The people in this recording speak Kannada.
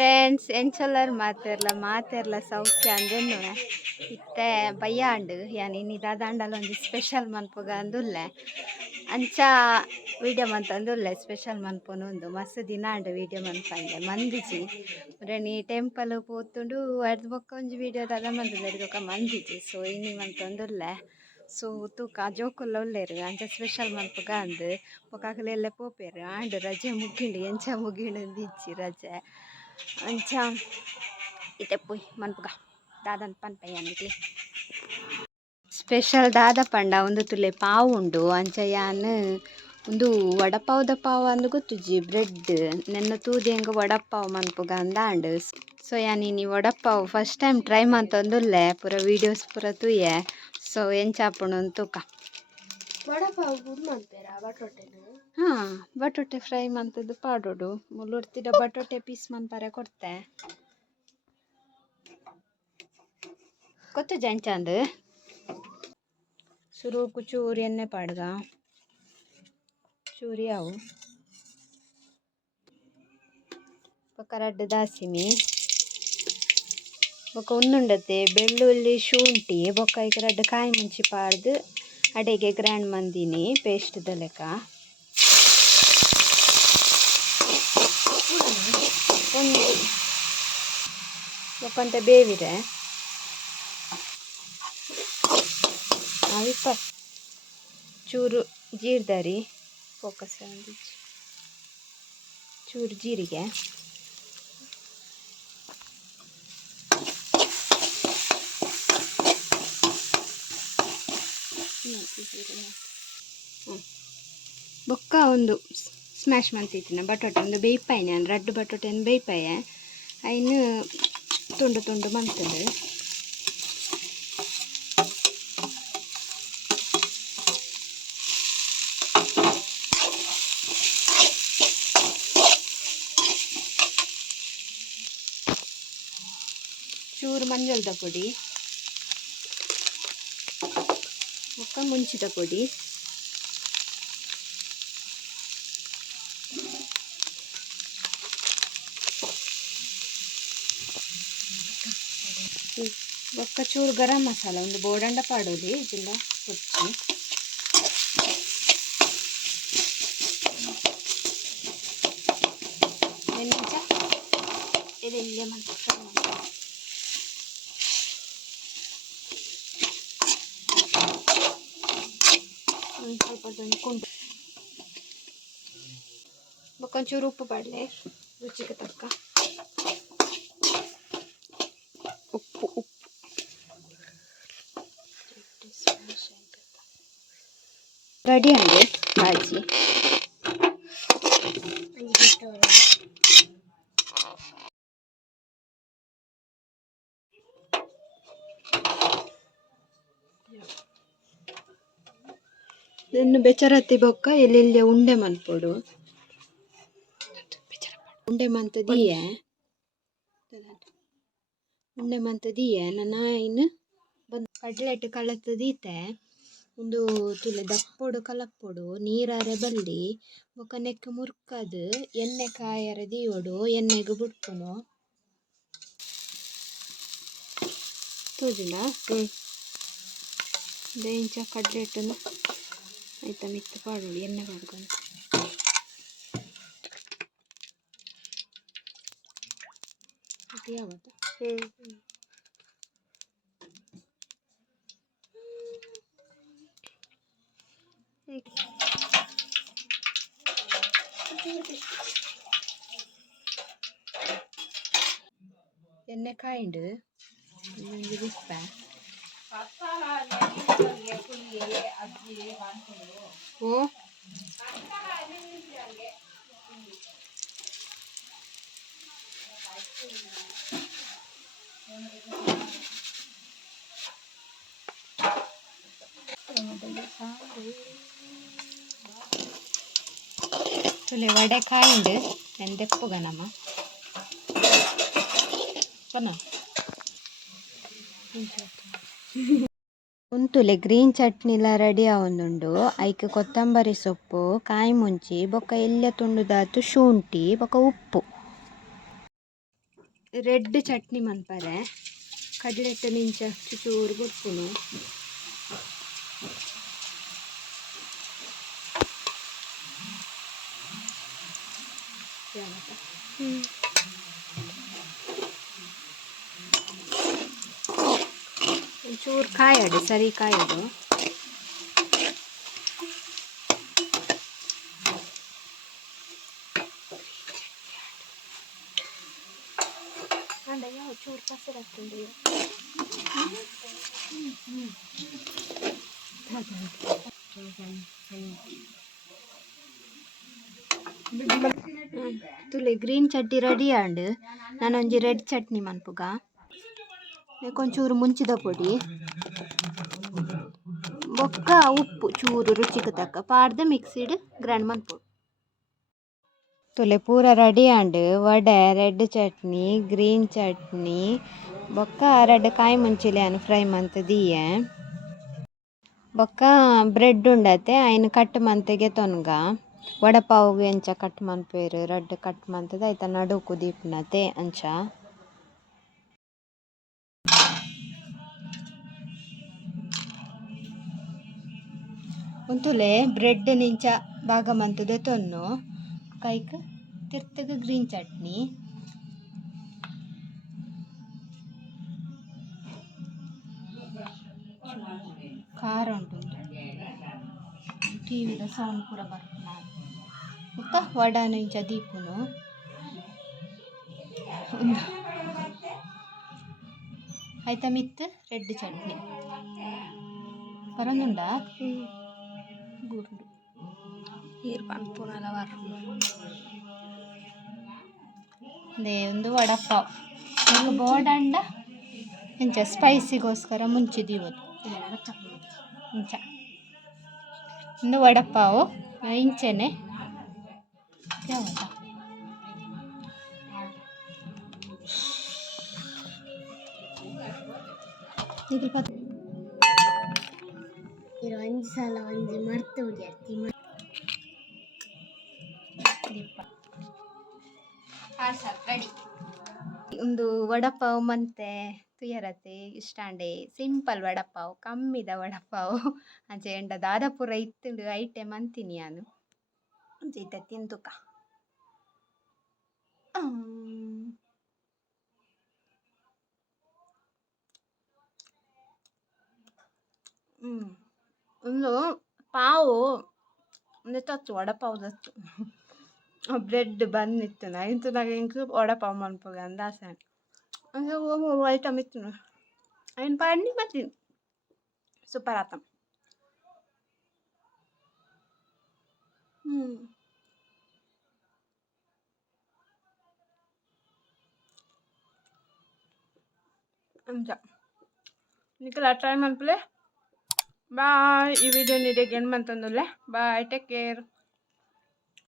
ಫ್ರೆಂಡ್ಸ್ ಎಂಚೊಲ್ಲರ್ ಮಾತೆರ್ಲ ಸೌಖ್ಯ ಅಂದೆನ್ನು ಇತ್ತೆ ಬಯ್ಯಾಂಡು ಯಾನಿ ನಿದಾದಾಂಡಲ ಒಂಜಿ ಸ್ಪೆಷಲ್ ಮನ್ಪುಗ ಅಂದುಲ್ಲೆ ಅಂಚ ವೀಡಿಯೋ ಮಂತಂದುಲ್ಲೆ ಸ್ಪೆಷಲ್ ಮನ್ಪುನೊಂದು ಮಸ್ತ್ ದಿನ ಅಂಡು ವೀಡಿಯೋ ಮನ್ಪಂದೆ ಮಂದಿಜಿ ನೀ ಟೆಂಪಲ್ ಪೋತುಂಡು ಅರ್ಧ ಬೊಕ್ಕ ಒಂಜಿ ವೀಡಿಯೋ ದಾದ ಮಂತುದು ಮಂದಿಜಿ ಸೊ ಇನ್ನಿ ಮಂತೊಂದುಲ್ಲೆ ಸೊ ತೂಕ ಜೋಕುಲ್ಲ ಉಲ್ಲೇರು ಅಂಚ ಸ್ಪೆಷಲ್ ಮನ್ಪುಗ ಅಂದು ಬೊಕಾಕಲೆಲ್ಲ ಪೋಪೇರು ಆಂಡು ರಜೆ ಮುಗಿಂಡು ಎಂಚ ಮುಗಿಂಡು ದಿಚ್ಚಿ ರಜೆ ಅಂಚ ಇತ್ತೆ ಪುಯ್ ಮನ್ಪುಗ ದಾದನ್ ಪನ್ಪಯ್ಯಾನಿಗೆ ಸ್ಪೆಷಲ್ ದಾದ ಪಂಡ ಒಂದು ತುಲೆ ಪಾವು ಉಂಡು ಅಂಚ ಯಾನ್ ಒಂದು ವಡಪಾವ್ದ ಪಾವು ಅಂದು ಗೊತ್ತುಜಿ bread ನೆನ್ನ ತೂದೆಂಗ vada pav ಮನ್ಪುಗ ಅಂದಾಂಡು so ಯಾನಿ vada pav first time try ಮಂತೊಂದುಲ್ಲೆ ಪೂರ ವೀಡಿಯೋಸ್ ಪೂರ ತೂಯೆ ಸೊ ಎಂಚಾಪುಣು ತೂಕ ಹಾಂ ಬಟೋಟೆ ಫ್ರೈ ಮಂತದ್ದು ಪಾಡೋಡು ಮುಲ್ಲುರ್ತಿಡ ಬಟೋಟೆ ಪೀಸ್ ಮನ್ಪರೆ ಕೊಡ್ತೆ ಕೊತ್ತು ಜಂಚಂದು ಸುರುಕು ಚೂರಿ ಎಣ್ಣೆ ಪಾಡ್ಗ ಚೂರಿ ಅವು ಪಕ್ಕ ರಡ್ಡು ದಾಸಿಮಿ ಬೊಕ್ಕ ಉಂದುಂಡತೆ ಬೆಳ್ಳುಳ್ಳಿ ಶುಂಠಿ ಬೊಕ್ಕ ಈಗ ರಡ್ಡು ಕಾಯಿ ಮುಂಚಿ ಪಾಡ್ದು ಅಡೆಗೆ ಗ್ರ್ಯಾಂಡ್ ಮಂದಿನಿ ಪೇಸ್ಟ್ ಲೆಕ್ಕ ಒಂದು ಬೊಕ್ಕಂತ ಬೇವಿರೆ ಅವಿಪ್ಪ ಚೂರು ಜೀರ್ದರಿ ಫೋಕಸ್ ಚೂರು ಜೀರಿಗೆ ಬೊಕ್ಕ ಒಂದು ಸ್ಮ್ಯಾಶ್ ಮಂತಿತ್ತಿನ ಬಟಾಟೆ ಒಂದು ಬೇಯ್ಪಾಯಿ ನಾನು ರಡ್ಡು ಬಟಾಟೆಯನ್ನು ಬೇಯ್ಪಾಯ ಅಯ್ನು ತುಂಡು ತುಂಡು ಮಂತದೆ ಚೂರು ಮಂಜಳದ ಪುಡಿ ಬೊಕ್ಕ ಮುಂಚಿದ ಪುಡಿ ಬೊಕ್ಕ ಚೂರು ಗರಂ ಮಸಾಲ ಒಂದು ಬೋಡಂಡ ಪಾಡೋದು ಇದೆಲ್ಲ ಕೊಚ್ಚಿ ನಿಂಚ ಇದೆಲ್ಲ ಮತ್ತು ಒಂದು ಸ್ವಲ್ಪ ಕೊಂಡು ಬೊಕ್ಕ ಒಂಚೂರು ಉಪ್ಪು ಪಾಡಲೆ ರುಚಿಗೆ ತಕ್ಕ ಉಪ್ಪು ರೆಡಿ ಆಗಿ ಬಾಜಿ ಇನ್ನು ಬೆಚರತ್ತಿ ಬೊಕ್ಕ ಎಲ್ಲೆಲ್ಲಿ ಉಂಡೆ ಮನ್ಪೊಡು ಉಂಡೆ ಮಂತದಿಯೆ ನನ್ನ ಇನ್ನು ಬಂದು ಕಡ್ಲೆಟ್ ಕಳತ್ತದೀತೆ ಒಂದು ತುಲೆ ದಪ್ಪೊಡು ಕಲಪ್ಪೊಡು ನೀರಾರೆ ಬಲ್ಲಿ ಬೊಕ್ಕ ನೆಕ್ಕ ಮುರ್ಕದು ಎಣ್ಣೆ ಕಾಯರೆ ದೀವೊಡು ಎಣ್ಣೆಗೆ ಬಿಡ್ಕೊನು ತೋಜಿಲ್ಲ ಬೇಂಚ ಕಡ್ಲೆಟನ್ನು ಆಯ್ತಾ ಮಿತ್ತು ಪಾಡೋಡು ಎಣ್ಣೆ ಪಾಡ್ಕೊಂಡು ಯಾವತ್ತ ಎಣ್ಣೆ ಕಾಯಿಂಡು ಬಿಸ್ಪ ಓ ತುಲೆ ವಡೆ ಕಾಯಿಂಡು ಎಂದೆಪ್ಪುಗ ನಮ್ಮ ಉಂತುಲೆ ಗ್ರೀನ್ ಚಟ್ನಿಲ ರೆಡಿ ಆವೊಂದುಂಡು ಐಕ್ ಕೊತ್ತಂಬರಿ ಸೊಪ್ಪು ಕಾಯಿ ಮುಂಚಿ ಬೊಕ್ಕ ಎಲ್ಯ ತುಂಡುದಾತು ಶುಂಠಿ ಬೊಕ್ಕ ಉಪ್ಪು ರೆಡ್ ಚಟ್ನಿ ಮನ್ಪರೆ ಕಡಲೆ ಹಿಟ್ಟು ನಿಂಚ ಚೂರು ಗುರ್ಪುನು ಒಂಚೂರು ಕಾಯಡು ಸರಿ ಕಾಯಡು ಚೂರು ಕಸರಾಗ್ತದೆ ತುಲೆ ಗ್ರೀನ್ ಚಟ್ನಿ ರೆಡಿ ಆಂಡ್ ನಾನೊಂಜಿ ರೆಡ್ ಚಟ್ನಿ ಮನ್ಪುಗ ಒಂಚೂರು ಮುಂಚಿದ ಪೊಡಿ ಬೊಕ್ಕ ಉಪ್ಪು ಚೂರು ರುಚಿಗೆ ತಕ್ಕ ಪಾಡ್ದು ಮಿಕ್ಸಿಡ್ ಗ್ರೈಂಡ್ ಮನ್ಪು ತುಲೆ ಪೂರ ready and vada red chutney green chutney ಬೊಕ್ಕ ರೆಡ್ ಕಾಯಿ ಮುಂಚಿಲೆ ಅನ್ನು ಫ್ರೈ ಮಂತದಿಯೆ ಬೊಕ್ಕ ಬ್ರೆಡ್ ಉಂಡತೆ ಅಯ್ನ ಕಟ್ ಮಂತೆಗೆ ತೊನ್ಗ ವಡಪಾವ್ ಎಂಚ ಕಟ್ ಮನ್ಪೇರು ರೆಡ್ ಕಟ್ ಮಂತದ ಐತ ನಡುಕು ದೀಪ್ನತೆ ಅಂಚ ಉಂತುಲೆ ಬ್ರೆಡ್ ನಿಂಚ ಭಾಗ ಮಂತದೆ ತೊನ್ನು ಕೈಕ್ ತಿರ್ತಗ ಗ್ರೀನ್ ಚಟ್ನಿ ಖಾರ ಉಂಟು ಟಿವಿದ ಸೌಂಡ್ ಪೂರ ಬರ್ಪುನ ಬೊಕ್ಕ ವಡಾನ ಇಂಚ ದೀಪುನು ಐತ ಮಿತ್ ರೆಡ್ ಚಟ್ನಿ ಪರೊಂದುಂಡ ಬೂರ್ಡು ನೀರು ಪನ್ಪುನಲ ದೇ ಒಂದು ವಡಪಾವ್ ಈಗ ಬೋಡಂಡ ಇಂಚ ಸ್ಪೈಸಿಗೋಸ್ಕರ ಮುಂಚೆ ದೀವದು ಇಂಚ ಒಂದು ವಡಪಾವು ಇಂಚೆನೆ ಒಂಜಿ ಸಲ ಒಂಜಿ ಮರ್ತು ಬಿಡ್ಯಾತಿ ರೆಡಿ ಒಂದು ವಡಪಾವ್ ಮಂತೆ ತುಯರತೆ ಇಷ್ಟಾಂಡೆ ಸಿಂಪಲ್ ವಡಪಾವ್ ಕಮ್ಮಿದ ವಡಪಾವ್ ಅಂಚೆ ಎಂಡ ದಾದಾಪುರ ಇತ್ತುಂಡು ಐಟೆಮ್ ಅಂತೀನಿ ನಾನು ಅಂಚೆ ಇತ್ತ ತಿಂತುಕ ಒಂದು ಪಾವು ಒಂದು ತತ್ತು ವಡಪಾವ್ ದತ್ತು ಬ್ರೆಡ್ ಬಂದಿತ್ತು ಇಂತು ನಾಗ ಇಂಕು ವಡಪಾವ್ ಮನ್ಪುಗ ಅಂದ ಆಸೆ ಅಂದ್ರೆ ಐಟಮ್ ಇತ್ತು ಐನ್ ಪಾಡಿ ಮತ್ತೆ ಸೂಪರ್ ಆತಮ್ ಅಂಚ ನಿಖಲ ಟ್ರೈ ಮನ್ಪುಲೆ ಬಾಯ್ ಈ ವಿಡಿಯೋ ನೀಡಿಗೆ ಏನು ಮಂತಂದುಲ್ಲೆ ಬಾಯ್ ಟೇಕ್ ಕೇರ್